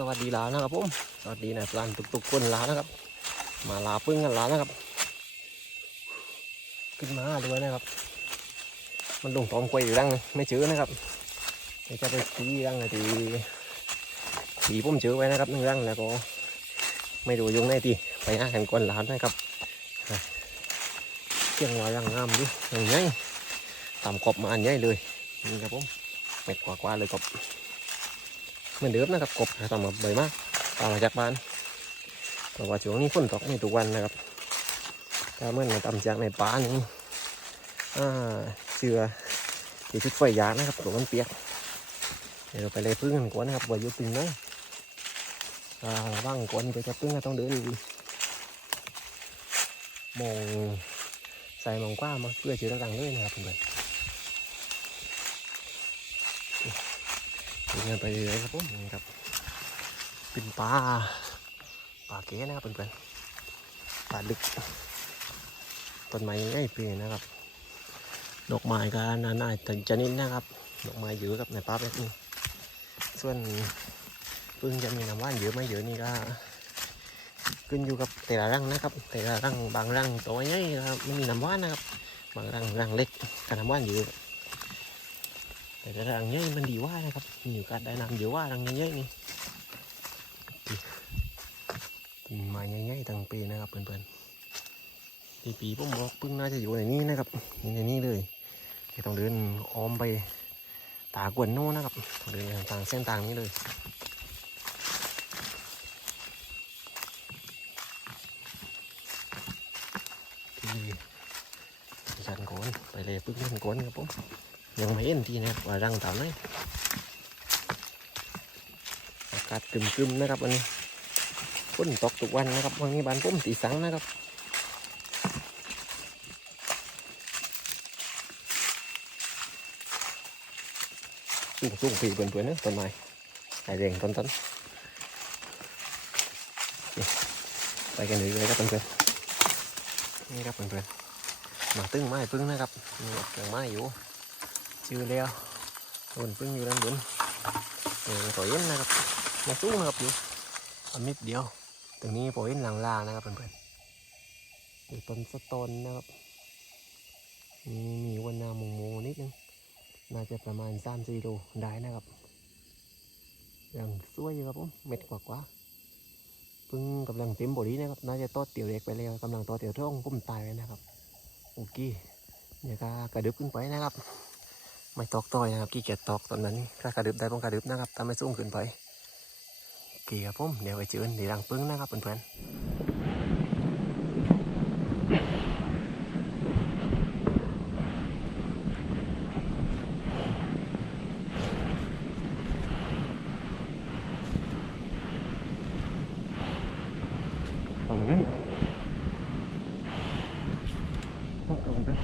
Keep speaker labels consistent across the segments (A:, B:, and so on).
A: สวัสดีลาวนะครับผมสวัสดีนะปลานตุกๆคนลาวนะครับ มาลาปึ้งกันลาวนะครับ ขึ้นมาด้วยนะครับ มันลงท้องควยอยู่รังเลยไม่เจอนะครับเดี๋ยวจะไปชี้รังเลยทีทีผมเจอไว้นะครับหนึ่งรังแล้วก็ไม่ดูยุงไหนทีไปหากันก่อนลาวนะครับเชียงรายังงามดิอย่างไงต่ำกบมาอันใหญ่เลยนี่ครับผมเม็ดกว่าๆเลยกบ เหมือนเดิมนะครับกบทำมาบ่อยมากตามมาจากบ้านแต่ว่าช่วงนี้ฝนตกไม่ทุกวันนะครับถ้าเมื่อไหร่ตำจากในป่านี่อ่าเชือที่ชุดไฟยางนะครับตัวมันเปียกเดี๋ยวเราไปเลยพึ่งกันก่อนนะครับว่าอยู่ตึงนอ่าระว่างก่อนไปจะพึ่งก็ต้องเดินมองใส่มองกว้างมาเพื่อเจอต่างๆเลยนะครับเพื่อน เดินไปเรื่อยครับผมนี่ครับเป็นปลาปลาเก๋นะครับเพื่อนๆปลาดึกต้นไม้ใหญ่เปลี่ยนนะครับดอกไม้ก็นานาถึงจะนิดนะครับดอกไม้เยอะครับในป่าแบบนี้ส่วนเพิ่งจะมีน้ำว่านเยอะไม่เยอะนี่ก็ขึ้นอยู่กับแต่ละรังนะครับ แต่ละรังบางรังตัวใหญ่ครับไม่มีน้ำว่านนะครับบางรังรังเล็กกับน้ำว่านเยอะ แต่ละรังเนี้ยมันดีว่านะครับมีโอกาสได้น้ำเยอะว่ารังเนี้ยนี่ปีนม้ใหญ่ๆตั้งปีนะครับเพื่อนๆปีปีผมบอกเพิ่งน่าจะอยู่ในนี้นะครับอยู่ในนี้เลยต้องเดินอ้อมไปตากวนโน่นนะครับต้องเดินทางเส้นทางนี้เลยที่ชันโกนไปเลยพึ่งชันโกนครับผม ยังไม่เห็นทีนะว่ารังเต่าไหนอากาศกึมๆนะครับวันนี้ฝนตกทุกวันนะครับวันนี้บ้านผมตีสังนะครับสูงสูงปีเปื่อนๆเนอะต้นไม้ไอแดงต้นต้นไปกันเลยครับเพื่อนๆนี่ครับเพื่อนๆมาตึ้งไม้พึ่งนะครับนี่เกียงไม้อยู่ chưa leo bồn พึ่งอยู่ด้านบนเออปล่อยเอ็นนะครับมาสู้นะครับอยู่อันนิดเดียว ตรงนี้ปล่อยเอ็นล่างๆนะครับเพื่อนๆอยู่ต้นสตอนนะครับมีมีวันนาโมโมนิดนึงน่าจะประมาณสามสี่โลได้นะครับยังสวยอยู่ครับผมเม็ดกว่าๆเพิ่งกำลังเต็มบอดี้นะครับน่าจะตอดเตี๋ยวเล็กไปแล้วกำลังตอดเตี๋ยวท้องผมตายไปนะครับโอเคเดี๋ยวก็กระดึบขึ้นไปนะครับ ไม่ตอกต่อยนะครับขี้เกียจตอกตอนนั้นถ้ากระดึบได้ป้องกระดึบนะครับถ้าไม่สูงขึ้นไปโอเคครับผมเดี๋ยวไปเจอกันที่รังปึ้งนะครับเพื่อนๆตรงนี้ตรงนี้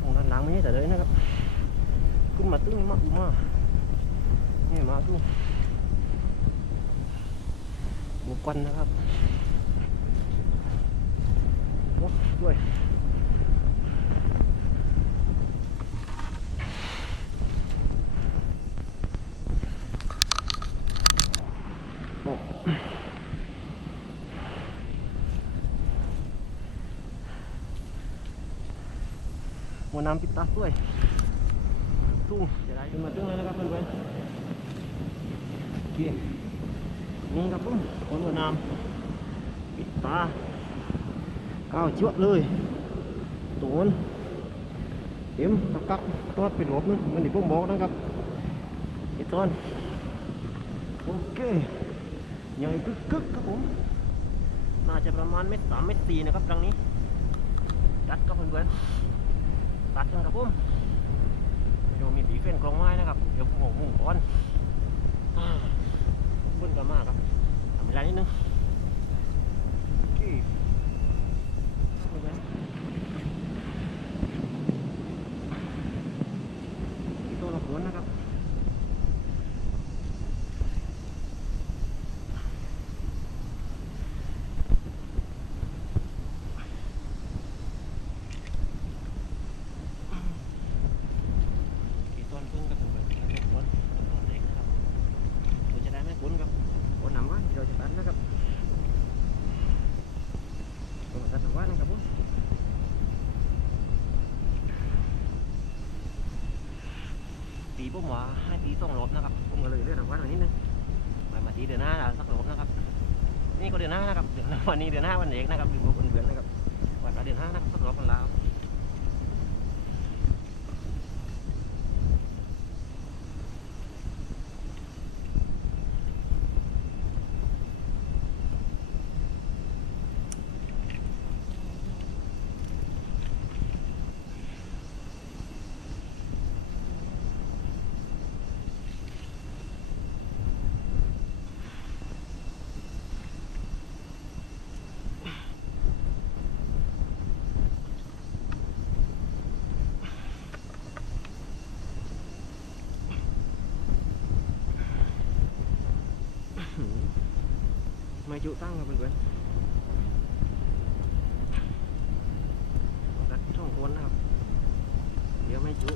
A: ตรงด้านหลังไม่ใช่แต่เลยนะครับขึ้นมาตึ้งมากมากนี่มาตู้บุ กกันนะครับโอ้ด้วยหัวน้ำปิดตาด้วยตู้จะได้ขึ้นมาตึ้งเลยนะครับเพื่อนๆโอเค นี่ครับผมคนหัวน้ำปิดตาก้าวจวดเลยตูนเต็มตะกักตอดเป็นหลบนึงมันนี่ผมบอกนะครับไอ้ตอนโอเคใหญ่กึกกึกครับผมน่าจะประมาณเม็ดสามเม็ดสี่นะครับรังนี้จัดครับเพื่อนๆตัดกันครับผมเดี๋ยวมีตีเฟนกลองไม้นะครับ เดี๋ยวผมเอามุ่งก่อนขึ้นกันมากครับ ทำเวลานิดนึงโอเคเอาไว้ที่ตัวเราขวนนะครับ ตี ผมว่าให้ตีสองรอบนะครับผมก็เลยเลือกรางวัลไว้นิดนึงไปมาตีเดือนหน้าสักรอบนะครับ นี่ก็เดือนหน้านะครับเดือนหน้าวันนี้เดือนหน้าวันเอกนะครับอยู่กับเพื่อนนะครับวันละเดือนห้านะครับสักรอบกันแล้ว มาจุตั้งครันเพื่อนๆรักสองคนนะครับ เดี๋ยวไม่จุ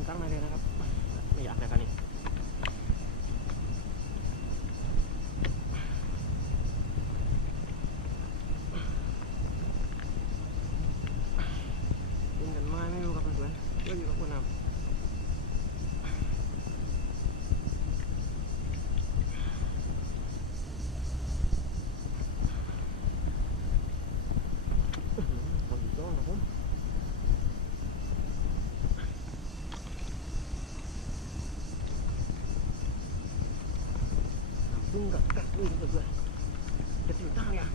A: เป็นตั้งเลยนะครับ ไม่อยากนะครับนี่กันไม้ไม่รู้ครับเพื่อนๆก็อยู่กับคนนำ หมดอีกแล้วครับผมพึ่งกับกัดพึ่งเพื่อนๆจะถึงตั้งยัง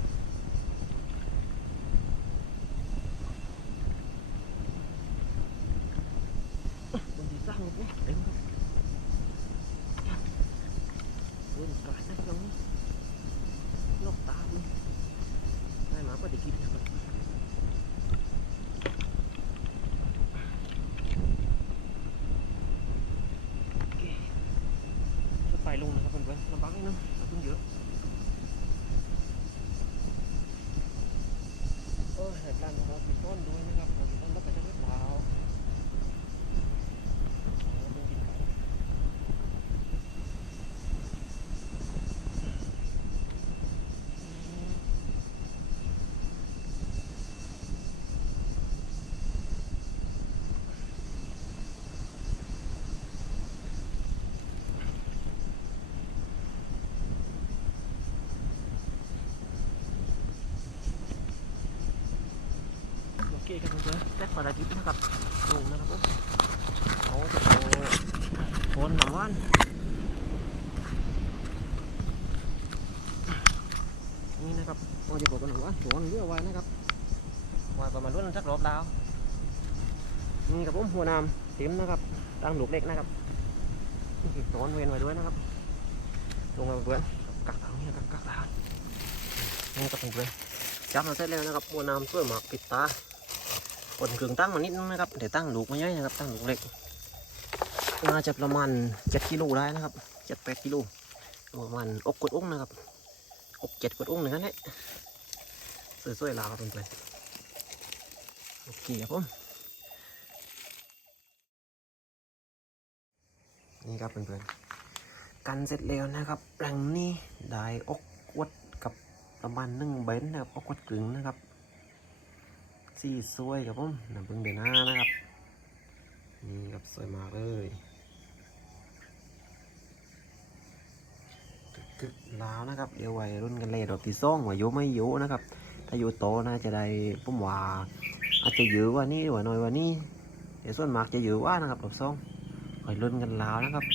A: บนที่สร้างครับผมเต็มครับเล่นกาดนะครับผมนกตาคุณได้มาปฏิกิริยาครับ โอเคจะ ไปลงนะครับเพื่อนๆลำบากนิดนึงเราเพิ่งเยอะเออเหตุการณ์ของเราสีต้นด้วยนะครับเราสีต้นรับไปได้หรือเปล่าเอาเป็นกินไก่อืมโอเครับเพื่อนๆแจ็คปลาดิบนะครับลงนะครับผมเอาจะโตโคนหนำว่านนี่นะครับโอ้จะบอกกันหน่อยว่าโคนเรือไว้นะครับไว้ประมาณรุ่นสักรอบดาวนี่ครับผมหัวน้ำเต็มนะครับตั้งหลูกเล็กนะครับนี่ต้นเวียนไว้ด้วยนะครับลงมาเพื่อนกักทางนี้กักกักทางนี่ก็เป็นเพื่อนจับมาเสร็จแล้วนะครับมัวน้ำช่วยหมักปิดตา ปนเครื่องตั้งมานิดนึงนะครับเดี๋ยวตั้งลูกมาใหญ่นะครับ ตั้งลูกเล็กน่าจะประมาณเจ็ดกิโลได้นะครับเจ็ดแปดกิโลประมาณอกกดอุ้งนะครับอกเจ็ดกดอุ้งหนึ่งนั่นแหละสวยๆลาวครับเพื่อนๆโอเคครับผมนี่ครับเพื่อนๆกันเสร็จแล้วนะครับแปลงนี้ได้อกวดกับประมาณหนึ่งเบนนะครับอกวดกึ่งนะครับ สีสวยครับผมน้ำพึ่งเดือนห้านะครับ นี่ครับสวยมากเลยตึกลาวนะครับเดี๋ยววัยรุ่นกันเลยดอกที่ซ่องว่าอยุไม่อยุนะครับ ถ้าอยู่โตน่าจะได้ปุ่มว่าอาจจะเยอะว่านี้หรือว่าน้อยว่านี้เดี๋ยวส่วนมากจะเยอะว่านะครับดอกซ่องวัยรุ่นกันลาวนะครับ